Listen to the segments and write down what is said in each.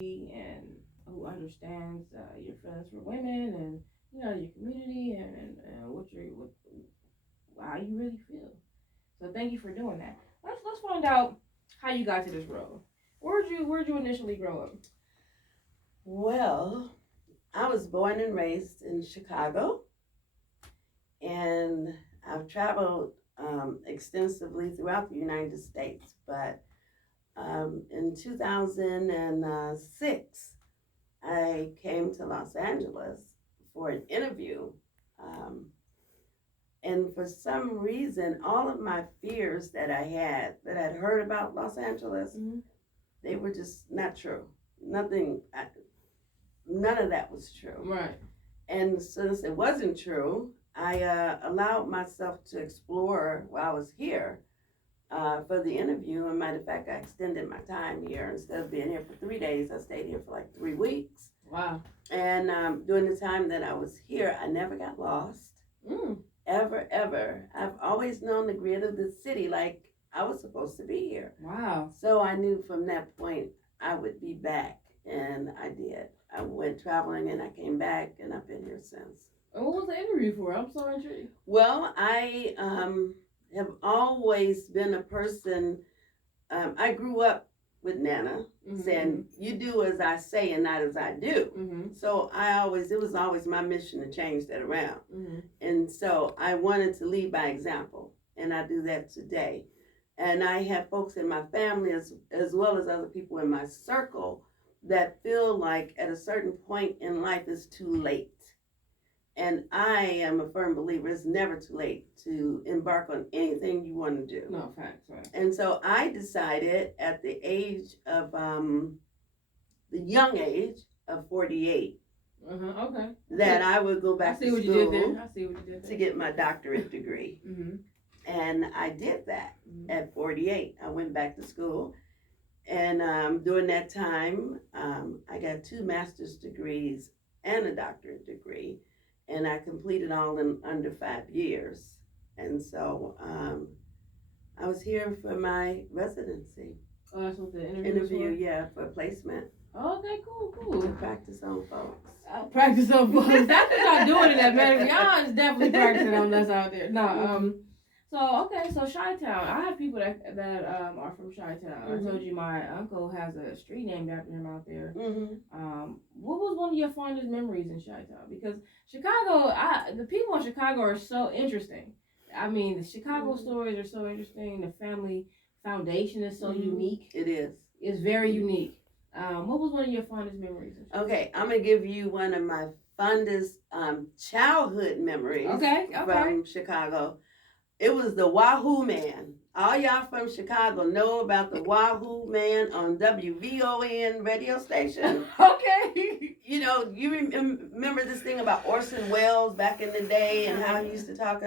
and who understands your feelings for women and your community and what how you really feel. So thank you for doing that. Let's find out how you got to this role. Where'd you initially grow up? Well, I was born and raised in Chicago, and I've traveled extensively throughout the United States. But in 2006, I came to Los Angeles for an interview. Um, and for some reason, all of my fears that that I'd heard about Los Angeles, Mm-hmm. they were just not true. Nothing, none of that was true. Right. And since it wasn't true, I allowed myself to explore while I was here for the interview. And matter of fact, I extended my time here. Instead of being here for 3 days, I stayed here for like 3 weeks. Wow. And during the time that I was here, I never got lost. Mm. Ever, ever. I've always known the grid of the city like I was supposed to be here. Wow. So I knew from that point I would be back. And I did. I went traveling and I came back and I've been here since. And what was the interview for? I'm so intrigued. Well, I have always been a person, I grew up with Nana saying, you do as I say and not as I do. Mm-hmm. So it was always my mission to change that around. Mm-hmm. And so I wanted to lead by example, and I do that today. And I have folks in my family as well as other people in my circle that feel like at a certain point in life it's too late. And I am a firm believer it's never too late to embark on anything you want to do. No, facts, right. And so I decided at the age of, the young age of 48, okay, that I would go back to school. I see what you did there. To get my doctorate degree. Mm-hmm. And I did that at 48. I went back to school. And during that time, I got 2 master's degrees and a doctorate degree. And I completed all in under 5 years. And so I was here for my residency. Oh, that's what the interview was for? Yeah, for placement. Oh, okay, cool. To practice on folks. Practice on folks. That's what y'all doing in that medical. Y'all is definitely practicing on us out there. No, so Chi-Town. I have people that are from Chi-Town. I told you my uncle has a street named after him out there. What was one of your fondest memories in Chi-Town? Because Chicago, the people in Chicago are so interesting. I mean, the Chicago stories are so interesting. The family foundation is so unique. It is. It's very unique. What was one of your fondest memories? Okay, I'm gonna give you one of my fondest childhood memories. From Chicago. It was the Wahoo Man. All y'all from Chicago know about the Wahoo Man on WVON radio station. Okay. You know, you remember this thing about Orson Welles back in the day and how he used to talk.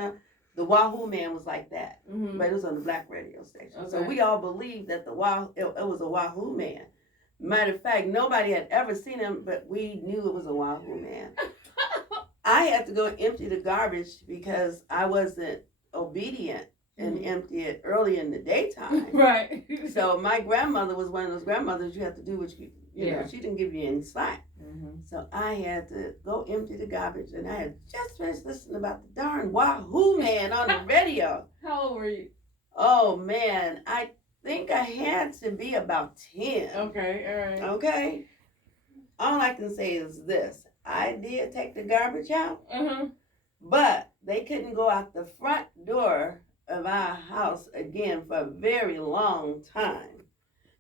The Wahoo Man was like that, but it was on the black radio station. Okay. So we all believed that it was a Wahoo Man. Matter of fact, nobody had ever seen him, but we knew it was a Wahoo Man. I had to go empty the garbage because I wasn't obedient and empty it early in the daytime. Right. So my grandmother was one of those grandmothers you have to do what you know, she didn't give you any slack. So I had to go empty the garbage, and I had just finished listening about the darn Wahoo Man on the radio. How old were you? Oh man, I think I had to be about 10. Okay, all right. Okay. All I can say is this. I did take the garbage out, but they couldn't go out the front door of our house again for a very long time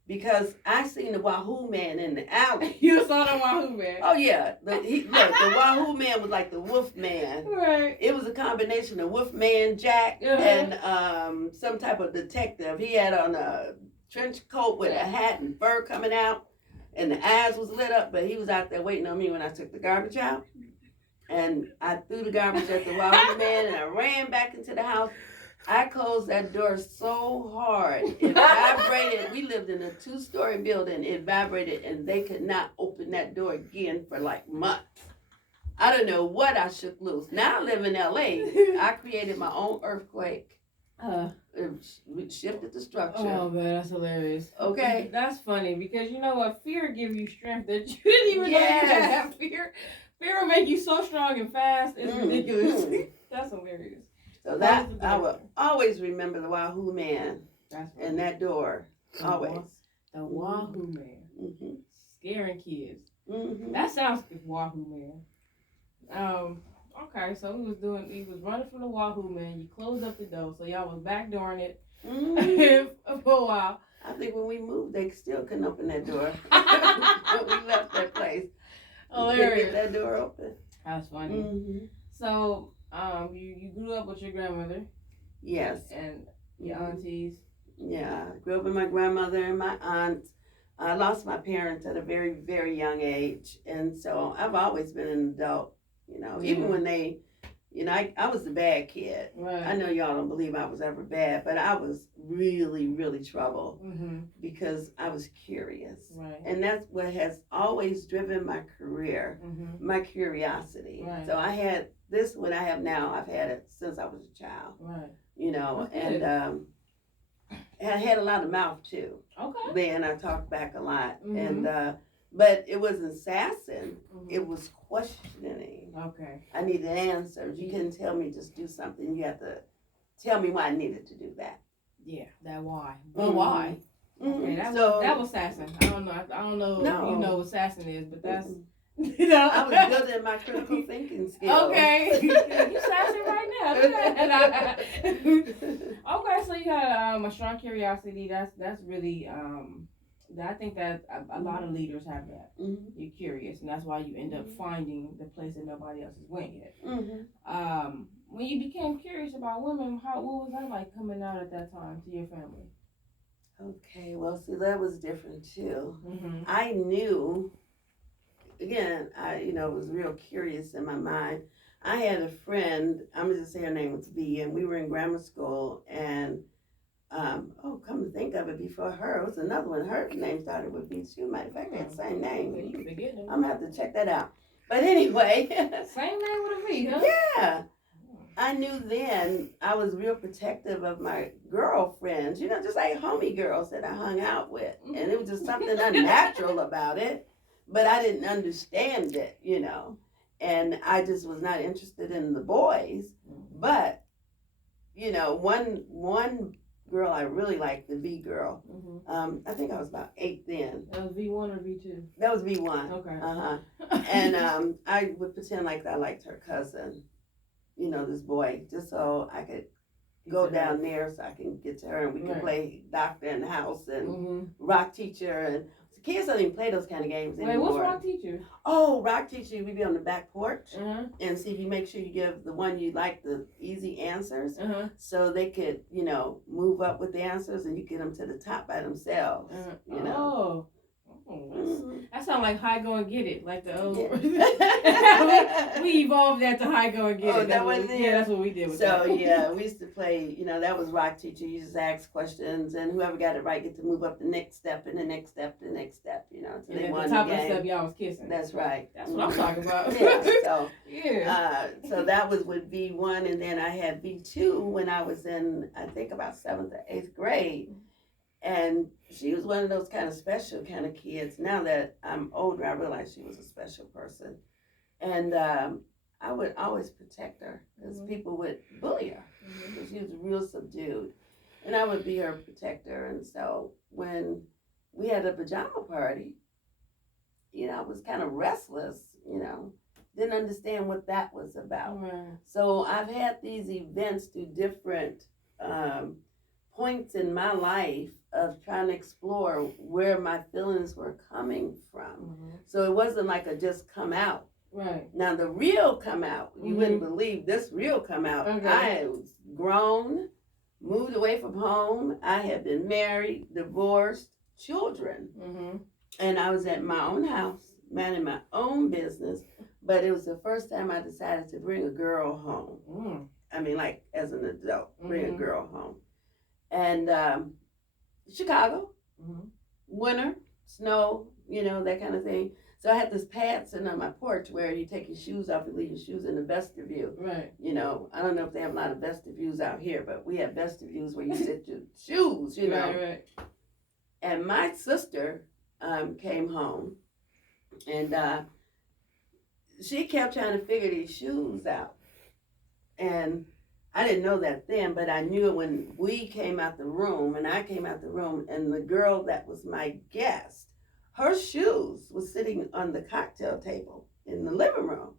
because I seen the Wahoo Man in the alley. You saw the Wahoo Man? Oh, yeah. The Wahoo Man was like the Wolf Man. Right. It was a combination of Wolf Man, Jack, and some type of detective. He had on a trench coat with a hat and fur coming out, and the eyes was lit up, but he was out there waiting on me when I took the garbage out. And I threw the garbage at the Wahoo Man, and I ran back into the house. I closed that door so hard. It vibrated. We lived in a 2-story building. It vibrated, and they could not open that door again for like months. I don't know what I shook loose. Now I live in LA. I created my own earthquake. It shifted the structure. Oh man, that's hilarious. Okay. That's funny because you know what? Fear gives you strength that you didn't even know you have fear. Fear will make you so strong and fast. It's ridiculous. That's hilarious. So that I will always remember the Wahoo Man. That's and that door. Always. The Wahoo Man. Mm-hmm. Scaring kids. Mm-hmm. That sounds like Wahoo Man. Okay, so he was running from the Wahoo Man. You closed up the door, so y'all was backdooring it for a while. I think when we moved, they still couldn't open that door. When we left that place. Hilarious. Get that door open. That's funny. Mm-hmm. So, you grew up with your grandmother. Yes. And your aunties. Yeah, I grew up with my grandmother and my aunt. I lost my parents at a very, very young age, and so I've always been an adult. You know, even when they, you know, I was the bad kid. Right. I know y'all don't believe I was ever bad, but I was really, really trouble because I was curious. Right. And that's what has always driven my career, my curiosity. Right. So I had this, what I have now, I've had it since I was a child. Right. You know, and I had a lot of mouth too. Okay. Then I talked back a lot. And, but it wasn't sassing. It was questioning. Okay. I needed answers. You couldn't tell me just do something. You had to tell me why I needed to do that. Yeah, that why. But why? Okay, that was sassing. I don't know if you know what sassing is, but that's you know. I was building my critical thinking skills. Okay. You sassing right now. Okay, so you got a strong curiosity. That's really I think that a lot of leaders have that. You're curious, and that's why you end up finding the place that nobody else has went yet. When you became curious about women, what was that like coming out at that time to your family? Okay, well, see, that was different too. I knew, again, I was real curious in my mind. I had a friend, I'm going to just say her name was V, and we were in grammar school, and come to think of it, before her, it was another one. Her name started with B too. Matter of fact, they had the same name. I'm going to have to check that out. But anyway. Same name with a V, huh? Yeah. I knew then I was real protective of my girlfriends, just like homie girls that I hung out with. And it was just something unnatural about it. But I didn't understand it, And I just was not interested in the boys. But, one girl I really liked, the V girl. I think I was about 8 then. That was V1 or V2? That was V1. Okay. And I would pretend like I liked her cousin, this boy, just so I could go down there so I can get to her and we could play doctor in the house and rock teacher. And kids don't even play those kind of games anymore. Wait, what's rock teacher? Oh, rock teacher, we'd be on the back porch and see if you make sure you give the one you like the easy answers so they could, move up with the answers and you get them to the top by themselves, Oh, that sounds like High Go and Get It, like the old. We evolved that to High Go and Get It. That was it. Yeah, that's what we did with that. So yeah, we used to play. That was rock teacher. You just ask questions, and whoever got it right get to move up the next step, and the next step, the next step. So they won the top of the step, y'all was kissing. That's right. That's what I'm talking about. So that was with V1, and then I had V2 when I was in, I think, about 7th or 8th grade. And she was one of those kind of special kind of kids. Now that I'm older, I realize she was a special person. And I would always protect her because people would bully her because she was real subdued. And I would be her protector. And so when we had a pajama party, I was kind of restless, didn't understand what that was about. So I've had these events through different points in my life of trying to explore where my feelings were coming from. So it wasn't like a just come out. Right. Now the real come out, you wouldn't believe this real come out. Okay. I was grown, moved away from home. I had been married, divorced, children. And I was at my own house, managing my own business. But it was the first time I decided to bring a girl home. I mean, like as an adult, bring a girl home. And Chicago, winter, snow, you know, that kind of thing. So I had this pad sitting on my porch where you take your shoes off and leave your shoes in the vestibule. Right. You know, I don't know if they have a lot of vestibules out here, but we have vestibules where you sit your shoes, you know. Right. And my sister came home, and she kept trying to figure these shoes out. And I didn't know that then, but I knew it when we came out the room, and I came out the room, and the girl that was my guest, her shoes was sitting on the cocktail table in the living room.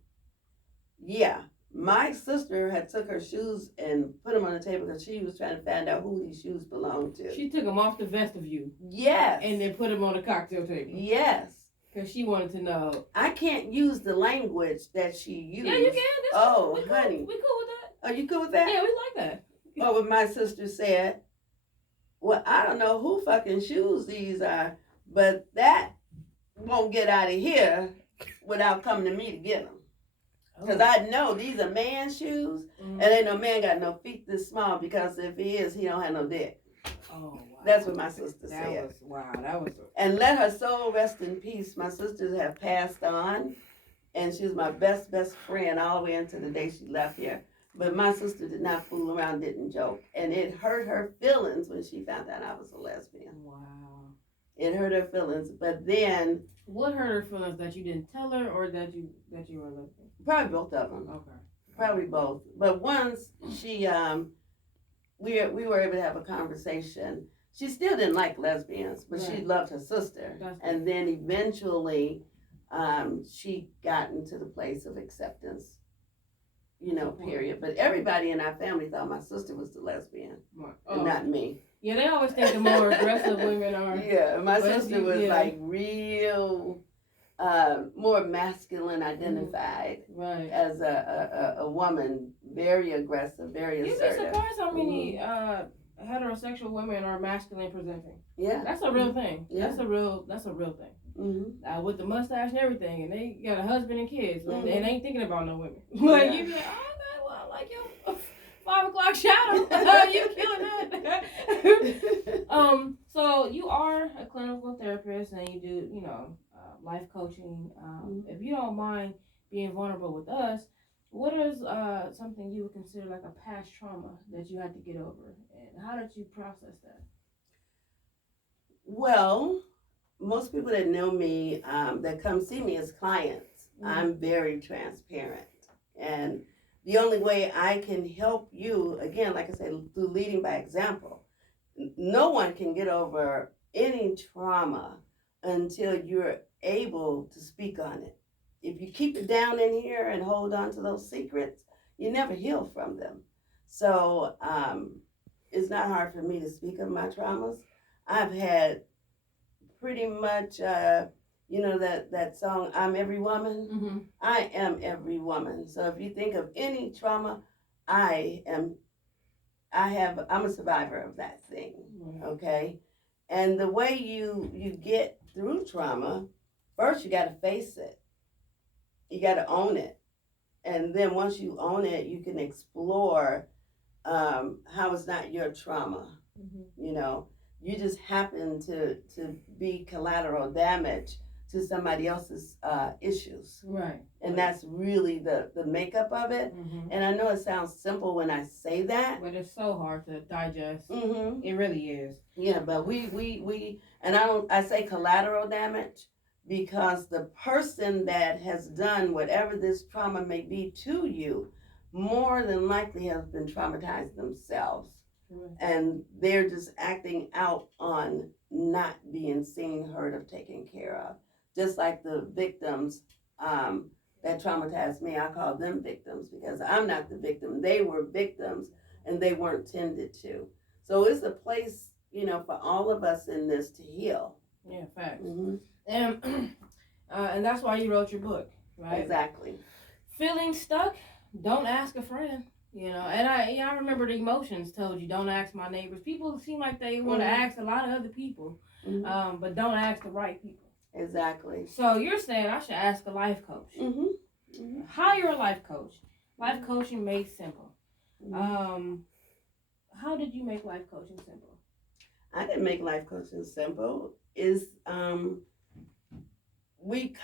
Yeah, my sister had took her shoes and put them on the table because she was trying to find out who these shoes belonged to. She took them off the vestibule. Yes. And then put them on the cocktail table. Yes. Because she wanted to know. I can't use the language that she used. Yeah, you can. Oh, we honey. We cool with that. Are you cool with that? Yeah, we like that. Oh, but my sister said, well, I don't know who fucking shoes these are, but that won't get out of here without coming to me to get them. Because I know these are man's shoes, and ain't no man got no feet this small, because if he is, he don't have no dick. Oh, wow. That's what my sister said. That was. And let her soul rest in peace. My sisters have passed on, and she was my best friend all the way into the day she left here. But my sister did not fool around, didn't joke. And it hurt her feelings when she found out I was a lesbian. Wow. It hurt her feelings. But then... What hurt her feelings? That you didn't tell her, or that you were a lesbian? Probably both of them. Okay. Probably both. But once she... we were able to have a conversation. She still didn't like lesbians, but she loved her sister. And then eventually she got into the place of acceptance. You know, period. But everybody in our family thought my sister was the lesbian, and not me. Yeah, they always think the more aggressive women are. Yeah, my sister was like real, more masculine identified, right? As a woman, very aggressive, very assertive. You'd be surprised how many heterosexual women are masculine presenting. Yeah, that's a real thing. Yeah. That's a real thing. Mm-hmm. With the mustache and everything, and they got a husband and kids, and they ain't thinking about no women. Like you be like, oh, okay, well, I like your 5 o'clock shadow. You killing that. So you are a clinical therapist, and you do, life coaching. If you don't mind being vulnerable with us, what is something you would consider like a past trauma that you had to get over, and how did you process that? Well, most people that know me, that come see me as clients, I'm very transparent. And the only way I can help you, again, like I said, through leading by example, no one can get over any trauma until you're able to speak on it. If you keep it down in here and hold on to those secrets, you never heal from them. So it's not hard for me to speak of my traumas. I've had pretty much, that song, I'm Every Woman. Mm-hmm. I am every woman. So if you think of any trauma, I'm a survivor of that thing, okay? And the way you get through trauma, first you got to face it. You got to own it. And then once you own it, you can explore how it's not your trauma, You just happen to be collateral damage to somebody else's issues. Right. And that's really the makeup of it. Mm-hmm. And I know it sounds simple when I say that. But it's so hard to digest. Mm-hmm. It really is. Yeah, but we and I say collateral damage because the person that has done whatever this trauma may be to you more than likely has been traumatized themselves. And they're just acting out on not being seen, heard, or taken care of. Just like the victims that traumatized me, I call them victims because I'm not the victim. They were victims and they weren't tended to. So it's a place, for all of us in this to heal. Yeah, facts. Mm-hmm. And that's why you wrote your book, right? Exactly. Feeling stuck? Don't ask a friend. And I remember the emotions told you, don't ask my neighbors. People seem like they want to ask a lot of other people, but don't ask the right people. Exactly. So you're saying I should ask a life coach. Mm-hmm. Mm-hmm. Hire a life coach. Life coaching made simple. Mm-hmm. How did you make life coaching simple? I didn't make life coaching simple. It's we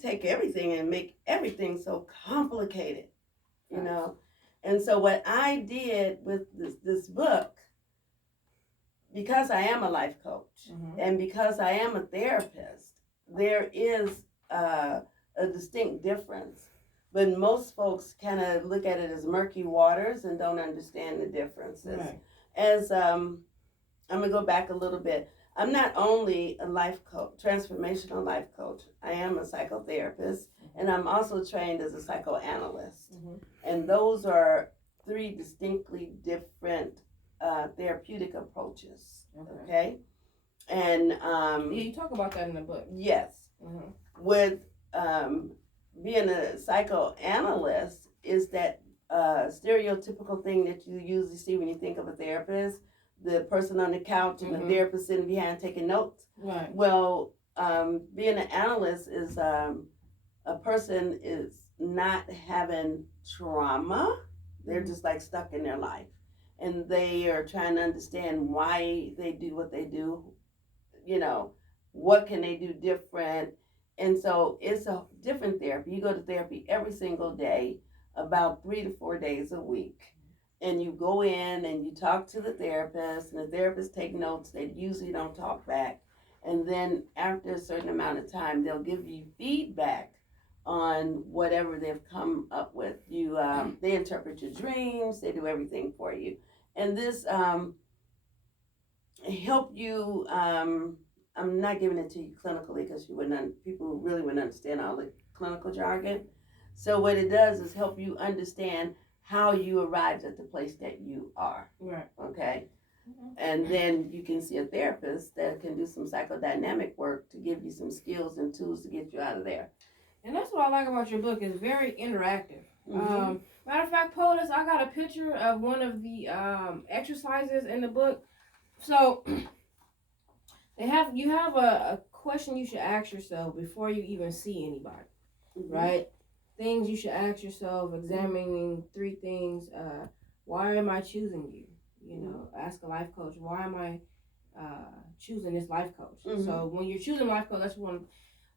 take everything and make everything so complicated, you know. And so what I did with this book, because I am a life coach and because I am a therapist, there is a distinct difference. But most folks kind of look at it as murky waters and don't understand the differences. Right. As I'm gonna go back a little bit. I'm not only a life coach, transformational life coach. I am a psychotherapist, and I'm also trained as a psychoanalyst. And those are three distinctly different therapeutic approaches. Okay. And you talk about that in the book. Yes. With being a psychoanalyst is that stereotypical thing that you usually see when you think of a therapist, the person on the couch and the therapist sitting behind taking notes. Right. Well, being an analyst is a person is not having trauma. They're just like stuck in their life. And they are trying to understand why they do what they do. You know, what can they do different? And so it's a different therapy. You go to therapy every single day, about 3 to 4 days a week. And you go in and you talk to the therapist, and the therapist take notes. They usually don't talk back. And then after a certain amount of time, they'll give you feedback on whatever they've come up with. You, they interpret your dreams. They do everything for you. And this help you. I'm not giving it to you clinically because people really wouldn't understand all the clinical jargon. So what it does is help you understand how you arrived at the place that you are. Right. Okay. And then you can see a therapist that can do some psychodynamic work to give you some skills and tools to get you out of there. And that's what I like about your book. It's very interactive. Matter of fact, POTUS, I got a picture of one of the exercises in the book. So you have a question you should ask yourself before you even see anybody, right? Things you should ask yourself, examining 3 things. Why am I choosing you? You know, ask a life coach, why am I choosing this life coach? So when you're choosing life coach, that's what you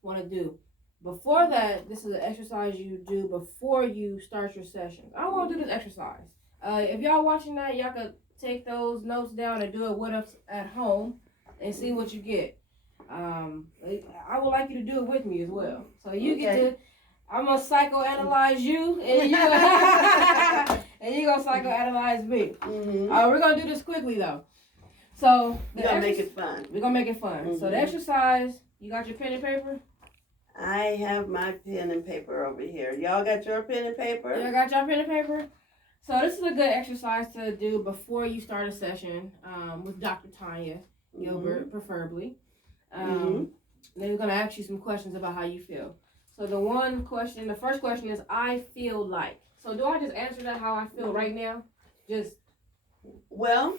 want to do. Before that, this is an exercise you do before you start your sessions. I want to do this exercise. If y'all watching that, y'all could take those notes down and do it with us at home and see what you get. I would like you to do it with me as well. So you get to, I'm going to psychoanalyze you, and you're going to psychoanalyze me. We're going to do this quickly, though. So we're going to make it fun. We're going to make it fun. So the exercise, you got your pen and paper? I have my pen and paper over here. Y'all got your pen and paper? Y'all got your pen and paper? So this is a good exercise to do before you start a session with Dr. Tanya Gilbert, preferably. Then we're going to ask you some questions about how you feel. So the first question is, I feel like. So do I just answer that how I feel right now? Well,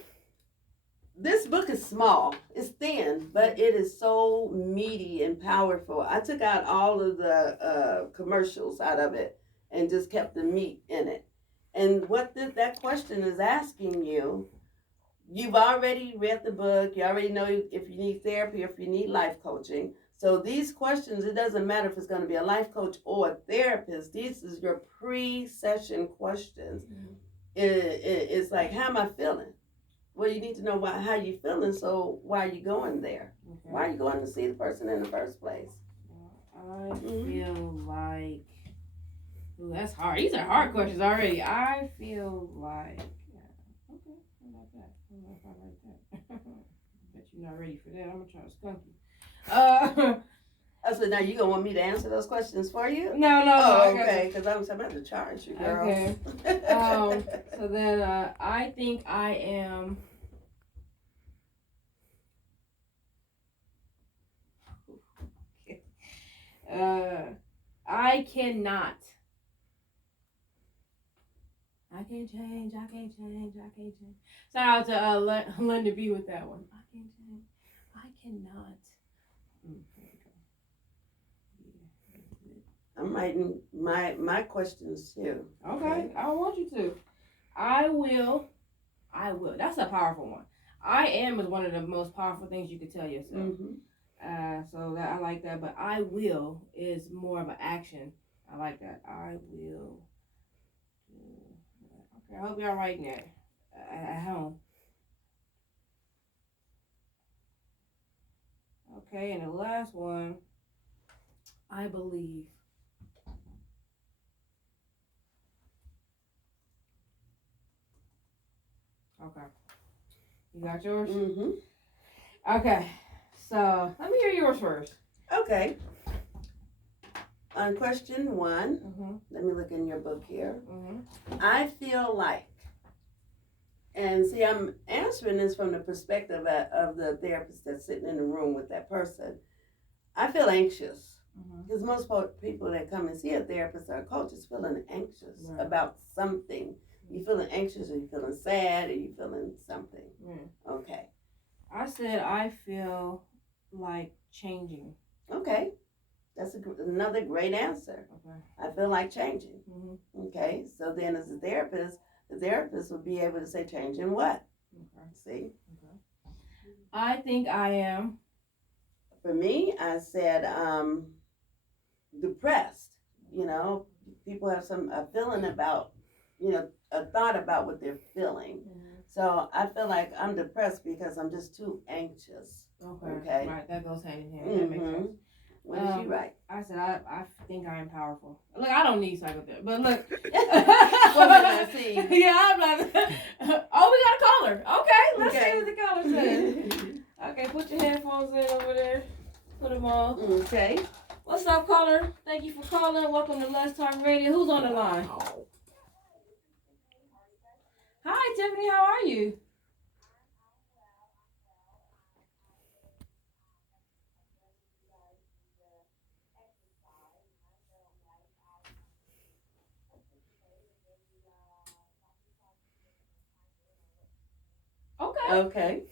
this book is small. It's thin, but it is so meaty and powerful. I took out all of the commercials out of it and just kept the meat in it. And what that question is asking you, you've already read the book. You already know if you need therapy or if you need life coaching. So these questions, it doesn't matter if it's going to be a life coach or a therapist. These is your pre-session questions. It's like, how am I feeling? Well, you need to know how you're feeling, so why are you going there? Why are you going to see the person in the first place? I feel like... Ooh, that's hard. These are hard questions already. I feel like... Okay, how about that? I don't know if I like that. Bet you're not ready for that. I'm going to try to skunk you. So now you going to want me to answer those questions for you? No. Oh, okay, because I'm about to charge you, girl. Okay. So then I think I am... I cannot. I can't change. Shout out to Linda B with that one. I can't change. I cannot. I'm writing my questions too. Okay, I want you to. I will. That's a powerful one. I am is one of the most powerful things you could tell yourself. So that I like that, but I will is more of an action. I like that. I will. Okay, I hope y'all writing that at home. Okay, and the last one, I believe. Okay, you got yours. Mm-hmm. Okay, so let me hear yours first. Okay. On question 1, Mm-hmm. let me look in your book here. Mm-hmm. I feel like, and see, I'm answering this from the perspective of the therapist that's sitting in the room with that person. I feel anxious because most people that come and see a therapist or a coach is feeling anxious about something. You feeling anxious, or you feeling sad, or you feeling something? Okay. I said I feel like changing. Okay. That's another great answer. Okay. I feel like changing. Okay. So then, as a therapist, the therapist would be able to say, changing what? Okay. See? Okay. I think I am. For me, I said depressed. You know, people have a feeling about, a thought about what they're feeling. So I feel like I'm depressed because I'm just too anxious. Okay. Right, that goes hand in hand. That makes sense. What did you write? I said I think I am powerful. Look, I don't need psychotherapy, but look. Well, see. Yeah, I'm like, oh, we got a caller. Okay, let's see what the caller says. Okay, put your headphones in over there. Put them on. Okay. What's up, caller? Thank you for calling. Welcome to Let's Talk Radio. Who's on the line? Hi, Tiffany. How are you? Okay. Okay.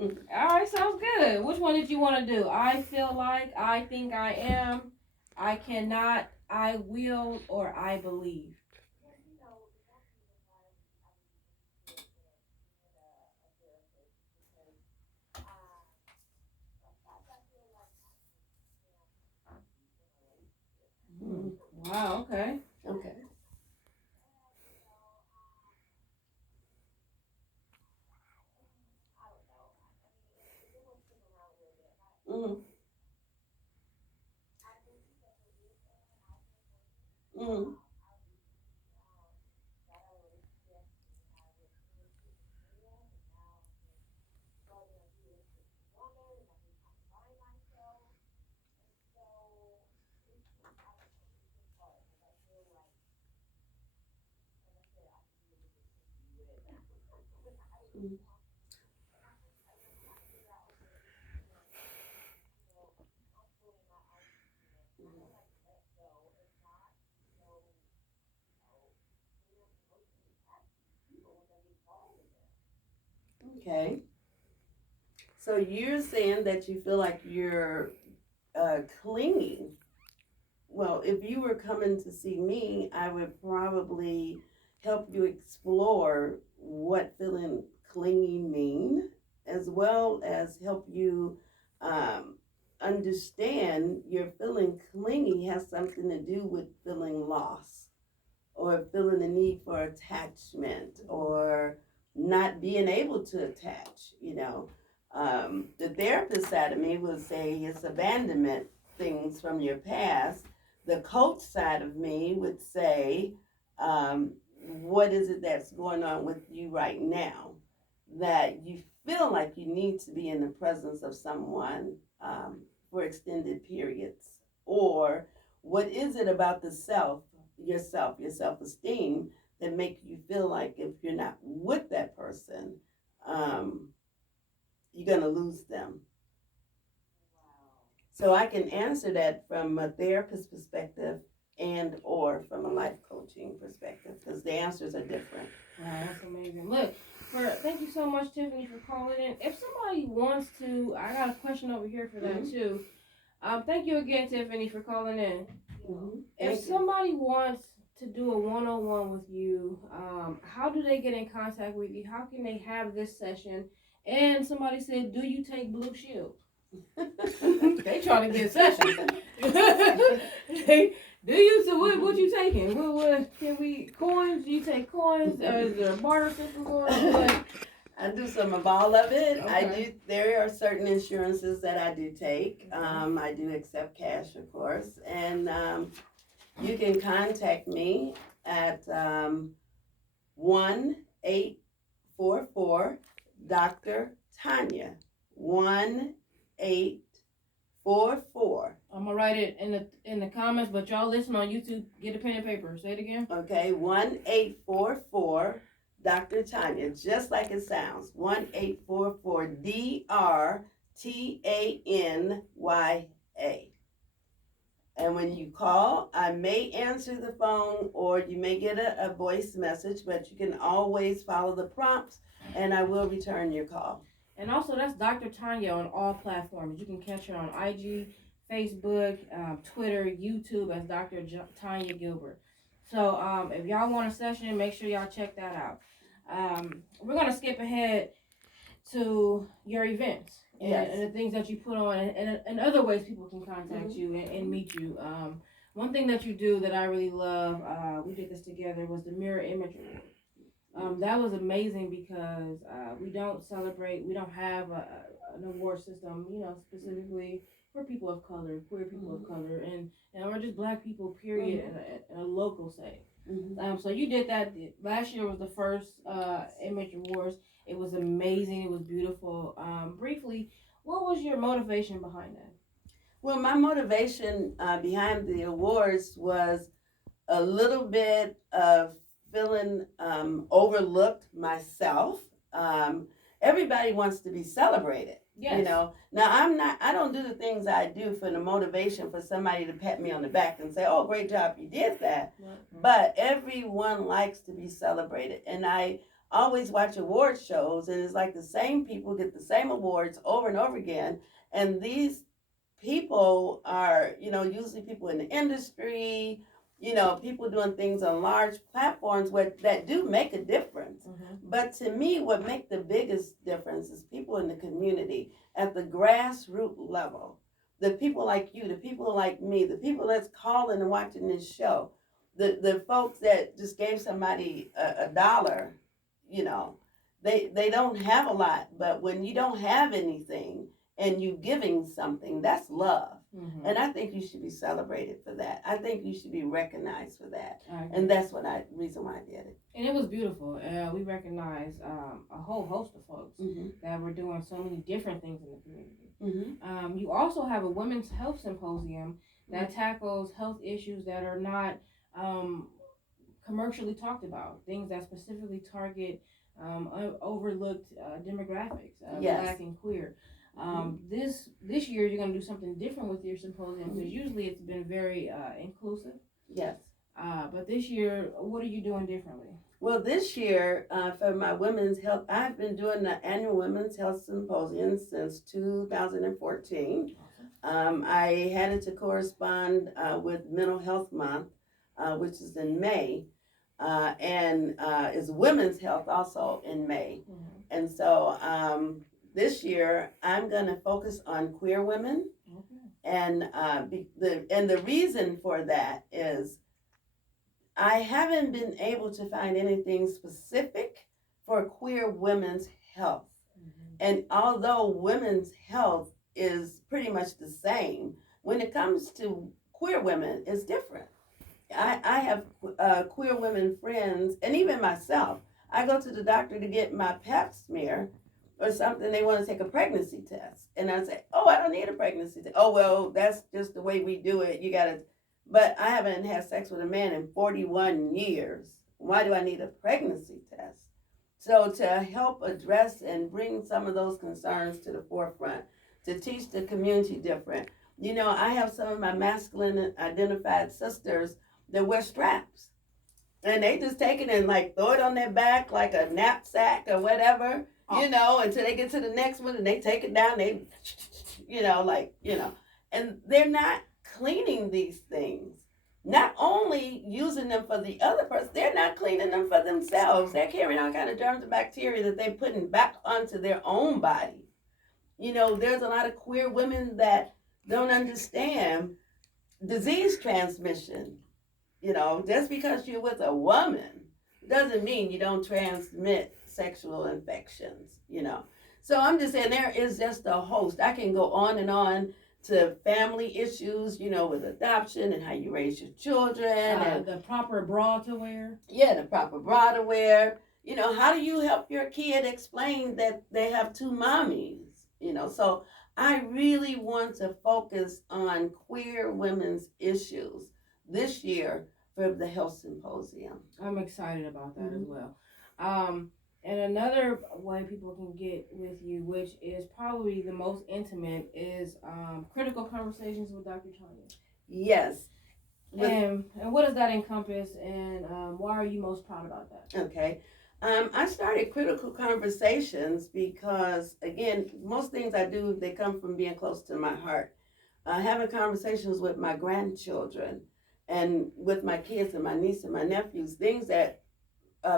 All right, sounds good. Which one did you want to do? I feel like, I think I am, I cannot, I will, or I believe. Wow, okay. Okay. Mm-hmm. Mm-hmm. Okay. So you're saying that you feel like you're clinging. Well, if you were coming to see me, I would probably help you explore what feeling clingy mean, as well as help you um, understand your feeling clingy has something to do with feeling loss or feeling the need for attachment or not being able to attach. The therapist side of me would say it's abandonment, things from your past. The coach side of me would say, what is it that's going on with you right now that you feel like you need to be in the presence of someone for extended periods? Or what is it about the your self-esteem that make you feel like if you're not with that person, um, you're going to lose them? So I can answer that from a therapist perspective and or from a life coaching perspective because the answers are different. Wow, that's amazing. Look, thank you so much, Tiffany, for calling in. If somebody wants to, I got a question over here for that too. Thank you again, Tiffany, for calling in. If somebody wants to do a one-on-one with you, how do they get in contact with you? How can they have this session? And somebody said, do you take Blue Shield? They trying to get sessions. Do you? So what you taking? What can we coins? Do you take coins? Or is there a barter system going on? What? I do some of all of it. Okay. There are certain insurances that I do take. I do accept cash, of course. And you can contact me at 1-844 Dr. Tanya. 1-844. I'm gonna write it in the comments, but y'all listen on YouTube. Get a pen and paper. Say it again. Okay, 1-844 Dr. Tanya, just like it sounds. 1-844 DRTANYA. And when you call, I may answer the phone or you may get a voice message, but you can always follow the prompts and I will return your call. And also, that's Dr. Tanya on all platforms. You can catch her on IG, Facebook, Twitter, YouTube as Dr. Tanya Gilbert. So if y'all want a session, make sure y'all check that out. We're going to skip ahead to your events and the things that you put on and other ways people can contact you and meet you. One thing that you do that I really love, we did this together, was the Mirror Image Award. That was amazing because we don't have an award system, specifically for people of color, queer people of color, and or just black people, period, in a local setting. So you did that. Last year was the first Image Awards. It was amazing. It was beautiful. Briefly, what was your motivation behind that? Well, my motivation behind the awards was a little bit of feeling overlooked myself. Everybody wants to be celebrated. Yes. Now I don't do the things I do for the motivation for somebody to pat me on the back and say, oh, great job, you did that. But everyone likes to be celebrated. And I always watch award shows and it's like the same people get the same awards over and over again. And these people are, usually people in the industry, people doing things on large platforms that do make a difference. But to me, what makes the biggest difference is people in the community at the grassroots level. The people like you, the people like me, the people that's calling and watching this show, the folks that just gave somebody a dollar, they don't have a lot. But when you don't have anything and you giving something, that's love. And I think you should be celebrated for that. I think you should be recognized for that. And that's reason why I did it. And it was beautiful. We recognized a whole host of folks that were doing so many different things in the community. You also have a women's health symposium that tackles health issues that are not commercially talked about, things that specifically target overlooked demographics, black and queer. This year you're going to do something different with your symposium because usually it's been very inclusive. Yes. But this year, what are you doing differently? Well, this year for my women's health, I've been doing the annual Women's Health Symposium since 2014. Awesome. I had it to correspond with Mental Health Month, which is in May, and is Women's Health also in May. And so this year, I'm going to focus on queer women, and the reason for that is I haven't been able to find anything specific for queer women's health. And although women's health is pretty much the same, when it comes to queer women, it's different. I have queer women friends, and even myself. I go to the doctor to get my pap smear or something, they want to take a pregnancy test. And I say, oh, I don't need a pregnancy test. Oh, well, that's just the way we do it. You got to, but I haven't had sex with a man in 41 years. Why do I need a pregnancy test? So to help address and bring some of those concerns to the forefront, to teach the community different. I have some of my masculine identified sisters that wear straps. And they just take it and throw it on their back like a knapsack or whatever. Until they get to the next one and they take it down, and they're not cleaning these things. Not only using them for the other person, they're not cleaning them for themselves. They're carrying all kind of germs and bacteria that they're putting back onto their own body. You know, there's a lot of queer women that don't understand disease transmission. You know, just because you're with a woman doesn't mean you don't transmit sexual infections, you know. So I'm just saying there is just a host. I can go on to family issues, you know, with adoption and how you raise your children and the proper bra to wear. Yeah, the proper bra to wear. You know, how do you help your kid explain that they have two mommies? You know, so I really want to focus on queer women's issues this year for the Health Symposium. I'm excited about that as well. And another way people can get with you, which is probably the most intimate, is critical conversations with Dr. Tanya. Yes. And what does that encompass, and why are you most proud about that? Okay. I started critical conversations because, again, most things I do, they come from being close to my heart. Having conversations with my grandchildren and with my kids and my niece and my nephews, things that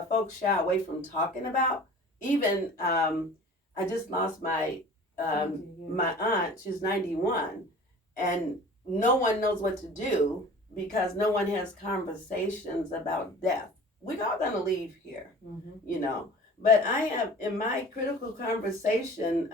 folks shy away from talking about. Even I just lost my my aunt. She's 91, and no one knows what to do because no one has conversations about death. We're all gonna leave here, you know. But I have in my critical conversation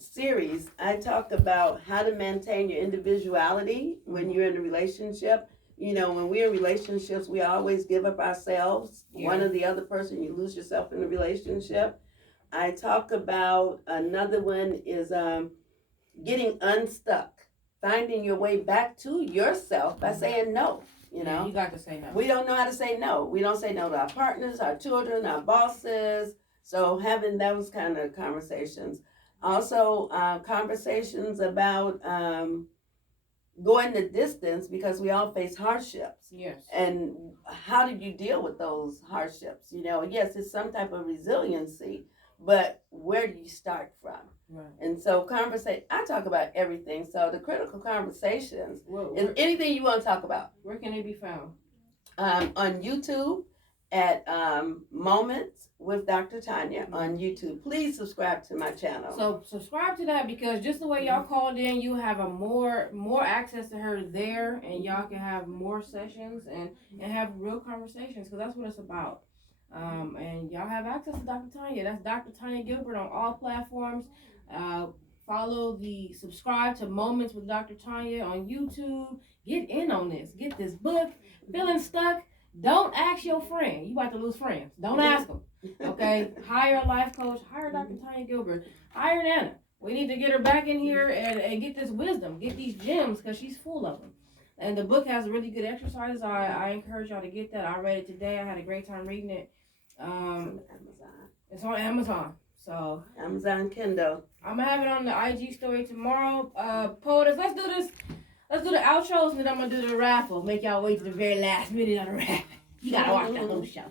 series, I talk about how to maintain your individuality when you're in a relationship. You know, when we're in relationships, we always give up ourselves. One or the other person, you lose yourself in the relationship. I talk about another one is getting unstuck, finding your way back to yourself by saying no. You know, you got to say no. We don't know how to say no. We don't say no to our partners, our children, our bosses. So having those kind of conversations. Also, conversations about going the distance because we all face hardships. Yes. And how do you deal with those hardships? You know, yes, it's some type of resiliency, but where do you start from? Right. And so I talk about everything. So the critical conversations is anything you want to talk about. Where can they be found? On YouTube at Moments with Dr. Tanya on YouTube. Please subscribe to my channel. So subscribe to that, because just the way y'all called in, you have a more access to her there, and y'all can have more sessions and have real conversations, because that's what it's about. And y'all have access to Dr. Tanya. That's Dr. Tanya Gilbert on all platforms. Subscribe to Moments with Dr. Tanya on YouTube. Get in on this. Get this book. Feeling stuck? Don't ask your friend. You about to lose friends. Don't ask them. Okay? Hire a life coach. Hire Dr. Tanya Gilbert. Hire Nana. We need to get her back in here and get this wisdom. Get these gems, because she's full of them. And the book has really good exercises. I encourage y'all to get that. I read it today. I had a great time reading it. It's on Amazon. So Amazon Kindle. I'm gonna have it on the IG story tomorrow. POTUS, let's do this. Let's do the outros, and then I'm gonna do the raffle. Make y'all wait to the very last minute of the raffle. You gotta watch the whole show.